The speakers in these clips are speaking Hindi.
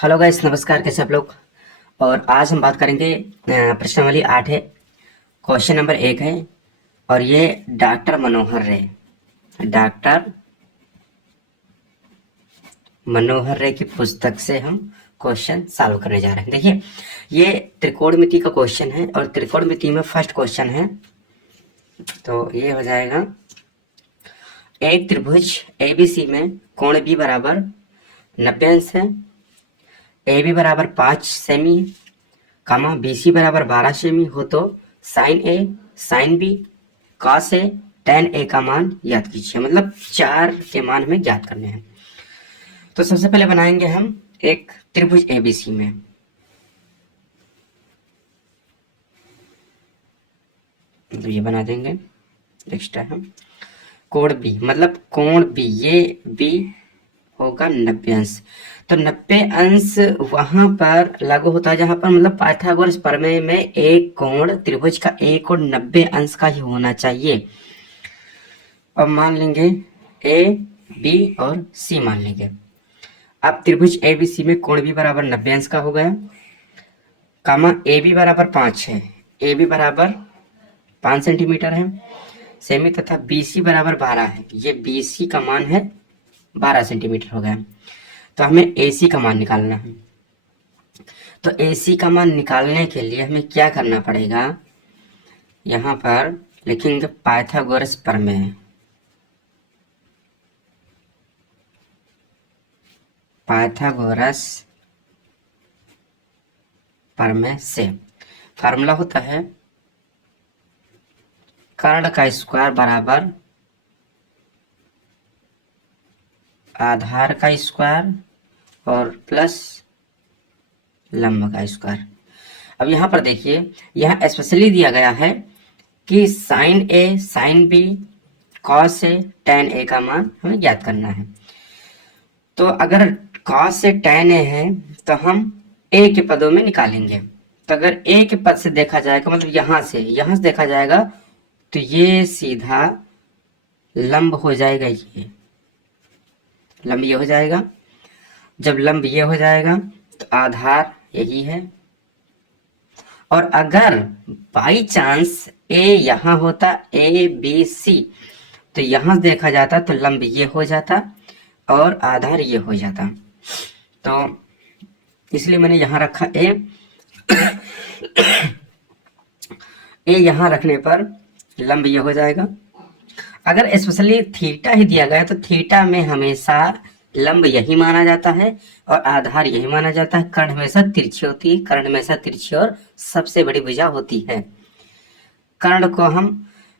हेलो गाइस, नमस्कार। कैसे आप लोग। और आज हम बात करेंगे प्रश्नावली 8 है। क्वेश्चन नंबर 1 है और ये डॉक्टर मनोहर रे की पुस्तक से हम क्वेश्चन सॉल्व करने जा रहे हैं। देखिए, ये त्रिकोणमिति का क्वेश्चन है और त्रिकोणमिति में फर्स्ट क्वेश्चन है। तो ये हो जाएगा, एक त्रिभुज एबीसी में कोण बी बराबर 90 अंश है, ए बी बराबर 5 सेमी कामा बी सी बराबर 12 सेमी हो तो sign A, sine B, cos A, ten ए का मान ज्ञात कीजिए। मतलब 4 के मान हमें ज्ञात करने हैं। तो सबसे पहले बनाएंगे हम एक त्रिभुज एबीसी में। तो ये बना देंगे। नेक्स्ट है हम कोण बी, मतलब कोण बी, ये बी होगा 90 अंश। तो 90 अंश वहां पर लागू होता है जहां पर मतलब पाइथागोरस प्रमेय में एक कोण, त्रिभुज का एक कोण 90 अंश का ही होना चाहिए। अब मान लेंगे ए, बी और सी मान लेंगे। अब त्रिभुज ए बी सी में कोण बी बराबर 90 अंश का हो गया, कामा ए बी बराबर 5 है, ए बी बराबर 5 सेंटीमीटर है सेमी, तथा बी सी बराबर 12 है, ये बी सी का मान है 12 सेंटीमीटर हो गया। तो हमें ए सी का मान निकालना है। तो ए सी का मान निकालने के लिए हमें क्या करना पड़ेगा, यहाँ पर लिखेंगे पाइथागोरस प्रमेय। पाइथागोरस प्रमेय से फार्मूला होता है कर्ण का स्क्वायर बराबर आधार का स्क्वायर और प्लस लंब का स्क्वायर। अब यहाँ पर देखिए, यहाँ स्पेशली दिया गया है कि sign A, sine B, cos A, ten ए का मान हमें ज्ञात करना है। तो अगर कॉस से टेन ए है तो हम ए के पदों में निकालेंगे। तो अगर ए के पद से देखा जाएगा, मतलब यहाँ से देखा जाएगा, तो ये सीधा लंब हो जाएगा। ये लंब ये हो जाएगा। जब लंब ये हो जाएगा तो आधार यही है। और अगर बाई चांस ए यहाँ होता, ए बी सी, तो यहां से देखा जाता तो लंब ये हो जाता और आधार ये हो जाता। तो इसलिए मैंने यहां रखा ए। ए यहां रखने पर लंब ये हो जाएगा। अगर स्पेशली थीटा ही दिया गया तो थीटा में हमेशा लंब यही माना जाता है और आधार यही माना जाता है। कर्ण हमेशा तिरछी होती है, कर्ण हमेशा तिरछी और सबसे बड़ी भुजा होती है। कर्ण को हम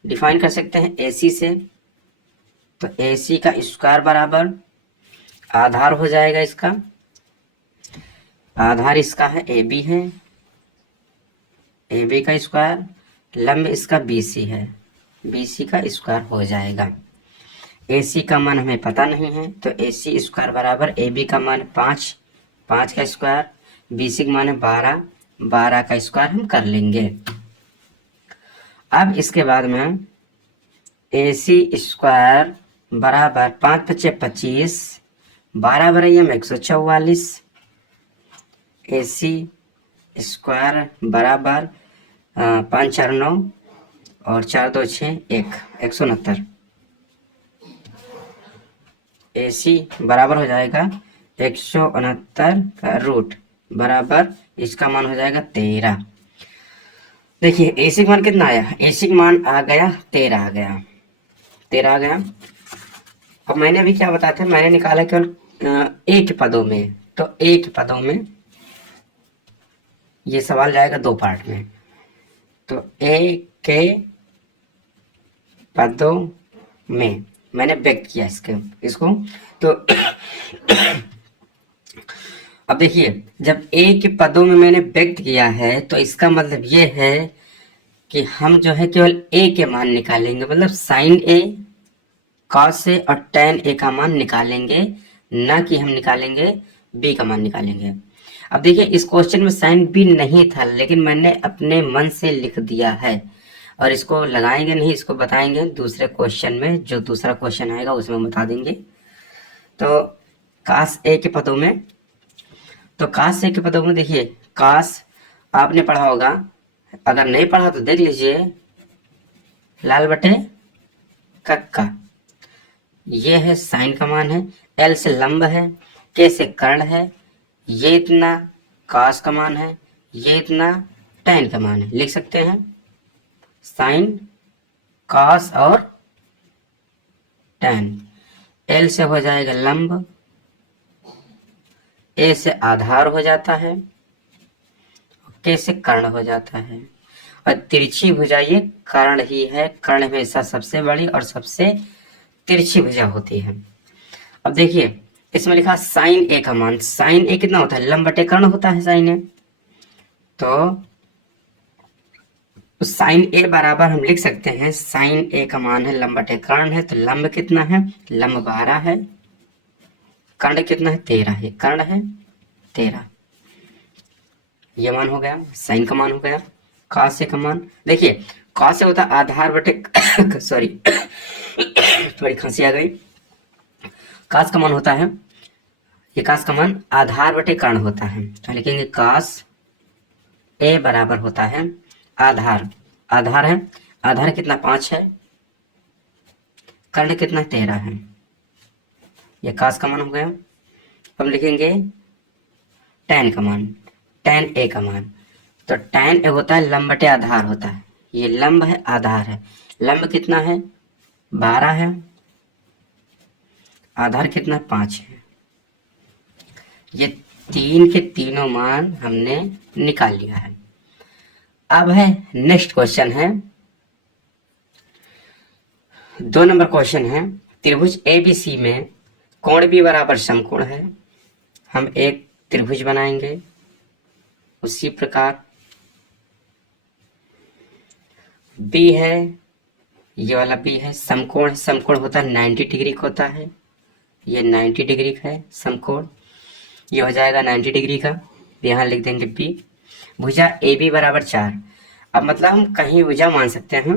डिफाइन कर सकते हैं AC से। तो AC का स्क्वायर बराबर आधार हो जाएगा, इसका आधार इसका है AB है, AB का स्क्वायर, लंब इसका BC है, BC का स्क्वायर हो जाएगा। AC का मान हमें पता नहीं है, तो AC स्क्वायर बराबर AB का मान 5, 5 का स्क्वायर, BC का मान है 12, 12 का स्क्वायर हम कर लेंगे। अब इसके बाद में AC स्क्वायर बराबर 5 पचे 25, 12 बराबर में 144, AC स्क्वायर बराबर 5 4 9 और 4 2 6 1, 169। AC बराबर हो जाएगा 169 का रूट बराबर इसका मान हो जाएगा 13। देखिए AC का मान कितना आया, AC का मान आ गया 13 आ गया, 13 आ गया। अब मैंने अभी क्या बताया था, मैंने निकाला केवल ए के पदों में। तो ए के पदों में ये सवाल जाएगा 2 पार्ट में। तो ए के पदों में मैंने व्यक्त किया इसको। तो अब देखिए, जब ए के पदों में मैंने व्यक्त किया है तो इसका मतलब ये है कि हम जो है केवल ए के मान निकालेंगे, मतलब साइन ए, कॉस ए और टेन ए का मान निकालेंगे, ना कि हम निकालेंगे बी का मान निकालेंगे। अब देखिए, इस क्वेश्चन में साइन बी नहीं था, लेकिन मैंने अपने मन से लिख दिया है और इसको लगाएंगे नहीं, इसको बताएंगे दूसरे क्वेश्चन में। जो दूसरा क्वेश्चन आएगा उसमें बता देंगे। तो काश ए के पदों में, तो काश से के पदों में देखिए, काश आपने पढ़ा होगा, अगर नहीं पढ़ा तो देख लीजिए, लाल बटे कक्का, ये है साइन का मान है, एल से लंब है, के से कर्ण है, ये इतना कास का मान है, ये इतना टैन का मान है। लिख सकते हैं साइन, कास और टैन। एल से हो जाएगा लंब, ए से आधार हो जाता है, के से कर्ण हो जाता है, और तिरछी भुजा ये कर्ण ही है। कर्ण हमेशा सबसे बड़ी और सबसे तिरछी भुजा होती है। अब देखिए इसमें लिखा साइन ए का मान, साइन ए कितना होता है, लंब बटे कर्ण होता है साइन ए। तो साइन ए बराबर हम लिख सकते हैं, साइन ए का मान है लंब बटे कर्ण है, तो लंब कितना है, लंब 12 है, कर्ण कितना है 13 है, कर्ण है 13, ये मान हो गया, साइन का मान हो गया। कास से का मान देखिए, कास से होता है आधार बटे सॉरी थोड़ी खांसी आ गई। कास का मान होता है, ये कास का मान आधार बटे कर्ण होता है, तो लिखेंगे कास ए बराबर होता है आधार, आधार है, आधार कितना 5 है, कर्ण कितना 13 है, ये कास का मान हो गया। अब लिखेंगे टैन का मान, टैन ए का मान, तो टैन ए होता है लंब बटे आधार होता है, ये लंब है आधार है, लंब कितना है 12 है, आधार कितना 5 है, ये तीन के तीनों मान हमने निकाल लिया है। अब है नेक्स्ट क्वेश्चन है 2 नंबर क्वेश्चन है, त्रिभुज एबीसी में कोण भी बराबर समकोण है। हम एक त्रिभुज बनाएंगे, उसी प्रकार बी है, ये वाला बी है, समकोण है, समकोण होता है 90 डिग्री का होता है, ये 90 डिग्री का है समकोण, ये हो जाएगा 90 डिग्री का, यहाँ लिख देंगे बी। भुजा ए बी बराबर 4, अब मतलब हम कहीं भुजा मान सकते हैं,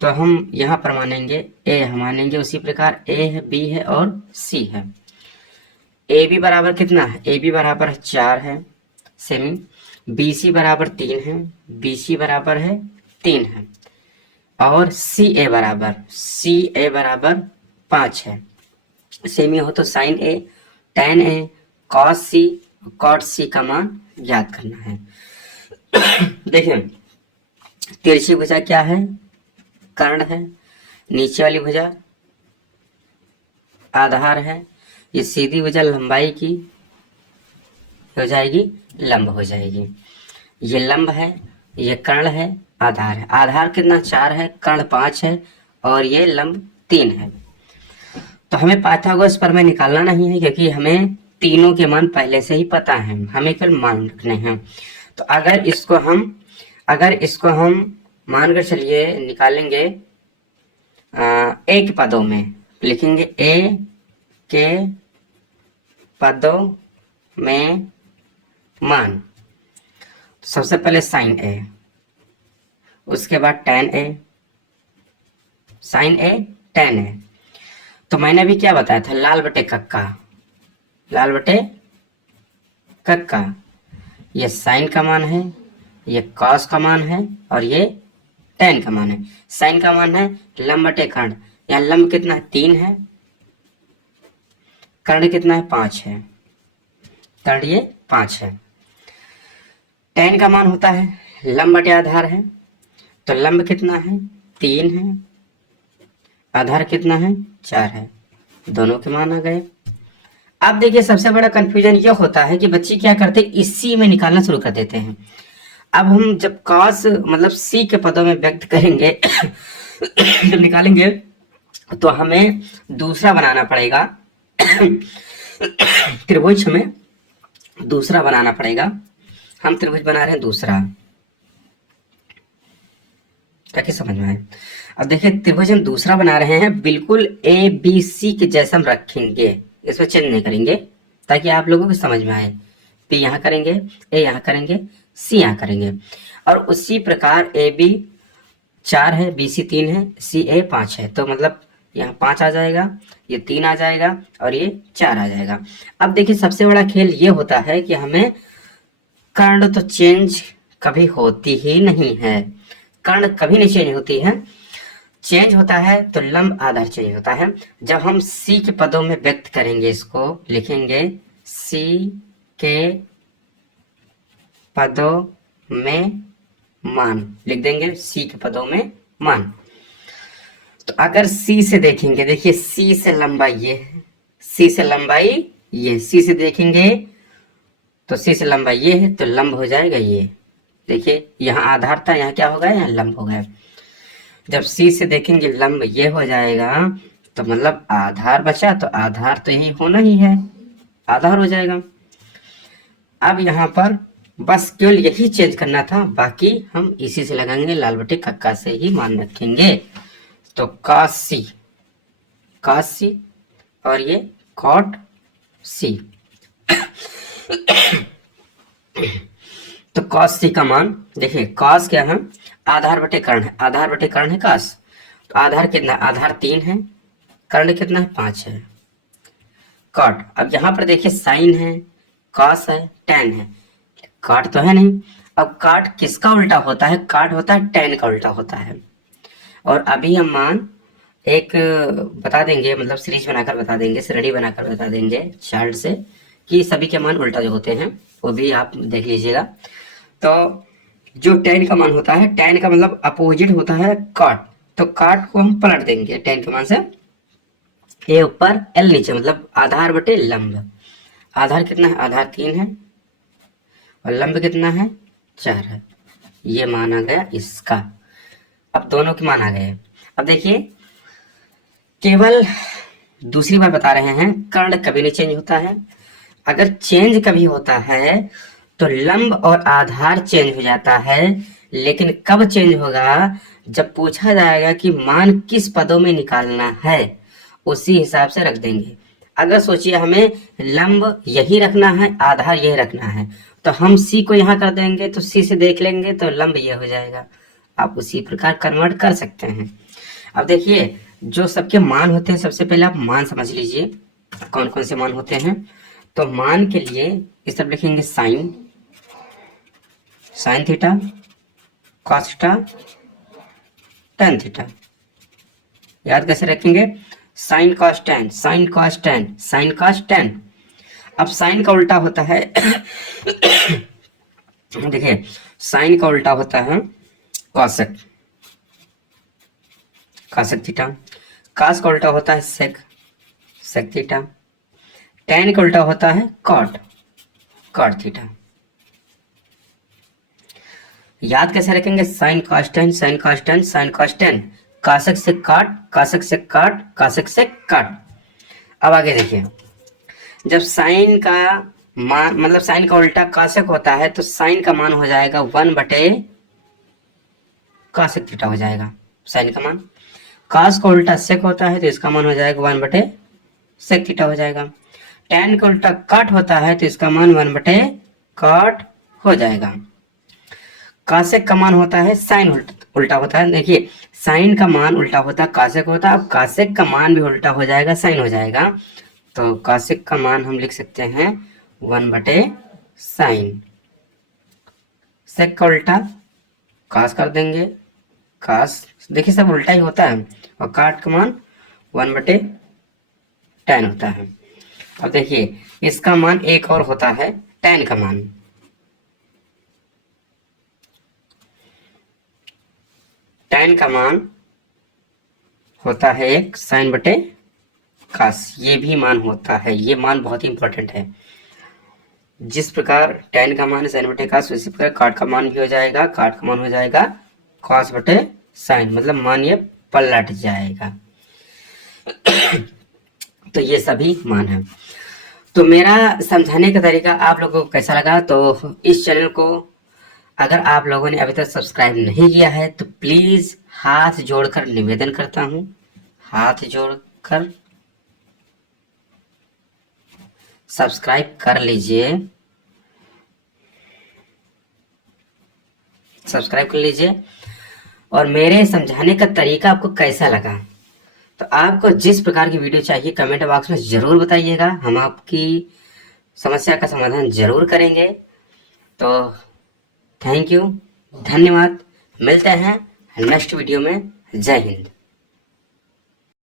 तो हम यहाँ पर मानेंगे ए मानेंगे, उसी प्रकार ए है, बी है और सी है। ए बी बराबर कितना है, ए बी बराबर 4 है सेमी, बी सी बराबर 3 है, बी सी बराबर है 3 है, और सी ए बराबर 5 है। सेमी हो तो sign A, tan A, cos C, cot C का मान ज्ञात करना है। देखिए तिरछी भुजा क्या है, कर्ण है, नीचे वाली भुजा आधार है, ये सीधी भुजा लंबाई की हो जाएगी, लंब हो जाएगी, ये लंब है, ये कर्ण है, आधार है, आधार कितना 4 है, कर्ण 5 है, और ये लंब 3 है। तो हमें पाइथागोरस प्रमेय निकालना नहीं है, क्योंकि हमें तीनों के मान पहले से ही पता है, हमें केवल मान रखने हैं। तो अगर इसको हम मानकर चलिए निकालेंगे ए के पदों में, लिखेंगे ए के पदों में मान, तो सबसे पहले साइन ए, उसके बाद tan A, sign A tan A. तो मैंने अभी क्या बताया था, लाल बटे कक्का, लाल बटे कक्का, ये साइन का मान है, ये कॉस का मान है, और ये टैन का मान है। साइन का मान है लंब बटे कर्ण, यहाँ लंब कितना है 3 है, कर्ण कितना है 5 है, कर्ण ये 5 है। टैन का मान होता है लंब बटे आधार है, तो लंब कितना है 3 है, आधार कितना है 4 है, दोनों के मान आ गए। अब देखिए सबसे बड़ा कंफ्यूजन यह होता है कि बच्चे क्या करते हैं, इसी में निकालना शुरू कर देते हैं। अब हम जब कॉस मतलब सी के पदों में व्यक्त करेंगे जब निकालेंगे तो हमें दूसरा बनाना पड़ेगा त्रिभुज हमें दूसरा बनाना पड़ेगा। हम त्रिभुज बना रहे हैं दूसरा, ताकि समझ में आए। अब देखिए त्रिभुज हम दूसरा बना रहे हैं, बिल्कुल ए बी सी के जैसा हम रखेंगे, इसमें चेंज नहीं करेंगे, ताकि आप लोगों को समझ में आए। पी यहाँ करेंगे, ए यहाँ करेंगे, सी यहाँ करेंगे, और उसी प्रकार ए बी 4 है, बी सी 3 है, सी ए 5 है, तो मतलब यहाँ 5 आ जाएगा, ये 3 आ जाएगा और ये 4 आ जाएगा। अब देखिए सबसे बड़ा खेल ये होता है कि हमें कर्ण तो चेंज कभी होती ही नहीं है, कर्ण कभी नहीं चेंज होती है। चेंज होता है तो लंब आधार चेंज होता है। जब हम सी के पदों में व्यक्त करेंगे, इसको लिखेंगे सी के पदों में मान, लिख देंगे सी के पदों में मान। तो अगर सी से देखेंगे, देखिए सी से लंबाई ये है, सी से लंबाई ये, सी से देखेंगे तो सी से लंबाई ये है, तो लंब हो जाएगा ये। देखिए यहाँ आधार था, यहाँ क्या हो गया, यहाँ लंब हो गया। जब सी से देखेंगे लंब ये हो जाएगा, तो मतलब आधार बचा, तो आधार तो यही होना ही है, आधार हो जाएगा। अब यहाँ पर बस केवल यही चेंज करना था, बाकी हम इसी से लगाएंगे, लाल बटे कक्का से ही मान रखेंगे। तो cos सी और ये cot सी। तो cos सी का मान देखिए, cos क्या है, आधार बटे कर्ण है, आधार बटे कर्ण है cos। तो आधार कितना, आधार 3 है, कर्ण कितना है 5 है। cot, अब यहाँ पर देखिए साइन है, cos है, tan है, cot तो है नहीं। अब cot किसका उल्टा होता है, cot होता है tan का उल्टा होता है। और अभी हम मान एक बता देंगे, मतलब सीरीज बनाकर बता देंगे, श्रेणी बनाकर बता देंगे चार्ट से, कि सभी के मान उल्टा जो होते हैं वो भी आप देख लीजिएगा। तो जो tan का मान होता है, tan का मतलब अपोजिट होता है cot, तो cot को हम पलट देंगे tan के मान से, ए ऊपर एल नीचे, मतलब आधार बटे लंब। आधार कितना है, आधार 3 है और लंब कितना है 4 है, ये मान आ गया इसका। अब दोनों के मान आ गए। अब देखिए केवल दूसरी बार बता रहे हैं, कर्ण कभी नहीं चेंज होता है। अगर चेंज कभी होता है तो लंब और आधार चेंज हो जाता है, लेकिन कब चेंज होगा, जब पूछा जाएगा कि मान किस पदों में निकालना है, उसी हिसाब से रख देंगे। अगर सोचिए हमें लंब यही रखना है, आधार यही रखना है, तो हम सी को यहाँ कर देंगे, तो सी से देख लेंगे तो लंब ये हो जाएगा। आप उसी प्रकार कन्वर्ट कर सकते हैं। अब देखिए जो सबके मान होते हैं, सबसे पहले आप मान समझ लीजिए कौन कौन से मान होते हैं। तो मान के लिए इस तरफ लिखेंगे sine, sine theta, cos theta, tan theta. याद कैसे रखेंगे, sine cos tan, sine cos tan, sine cos tan. अब साइन का उल्टा होता है देखिए साइन का उल्टा होता है कॉसेक, कॉसेक थीटा। कास का उल्टा होता है सेक, सेक थीटा। टेन का उल्टा होता है कॉट, कॉट थीटा। याद कैसे रखेंगे, sine cos tan, sine cos tan, sine cos tan, कासक से काट, कासक से काट, कासक से काट। अब आगे देखिए, जब साइन का मान, मतलब साइन का उल्टा कासक होता है, तो साइन का मान हो जाएगा 1 बटे कासक थीटा हो जाएगा साइन का मान। कास का उल्टा सेक होता है, तो इसका मान हो जाएगा 1 बटे सेक थीटा हो जाएगा। टेन का उल्टा काट होता है, तो इसका मान 1 बटे काट हो जाएगा। कासेक का मान होता है साइन उल्टा होता है, देखिए साइन का मान उल्टा होता है कासेक होता है, अब कासेक का मान भी उल्टा हो जाएगा, साइन हो जाएगा। तो कासेक का मान हम लिख सकते हैं 1 बटे साइन। सेक का उल्टा कास कर देंगे, कास, देखिए सब उल्टा ही होता है। और काट का मान 1 बटे टेन होता है। अब देखिए इसका मान एक और होता है टेन का मान, टेन का मान होता है एक साइन बटे कास, ये भी मान होता है, ये मान बहुत ही इंपॉर्टेंट है। जिस प्रकार टेन का मान है साइन बटे कास, उसी प्रकार काट का मान भी हो जाएगा, काट का मान हो जाएगा कॉस बटे साइन, मतलब मान ये पलट जाएगा। तो ये सभी मान है। तो मेरा समझाने का तरीका आप लोगों को कैसा लगा, तो इस चैनल को अगर आप लोगों ने अभी तक सब्सक्राइब नहीं किया है तो प्लीज हाथ जोड़कर निवेदन करता हूं, हाथ जोड़कर सब्सक्राइब कर लीजिए, सब्सक्राइब कर लीजिए। और मेरे समझाने का तरीका आपको कैसा लगा तो आपको जिस प्रकार की वीडियो चाहिए कमेंट बॉक्स में ज़रूर बताइएगा, हम आपकी समस्या का समाधान ज़रूर करेंगे। तो थैंक यू, धन्यवाद। मिलते हैं नेक्स्ट वीडियो में। जय हिंद।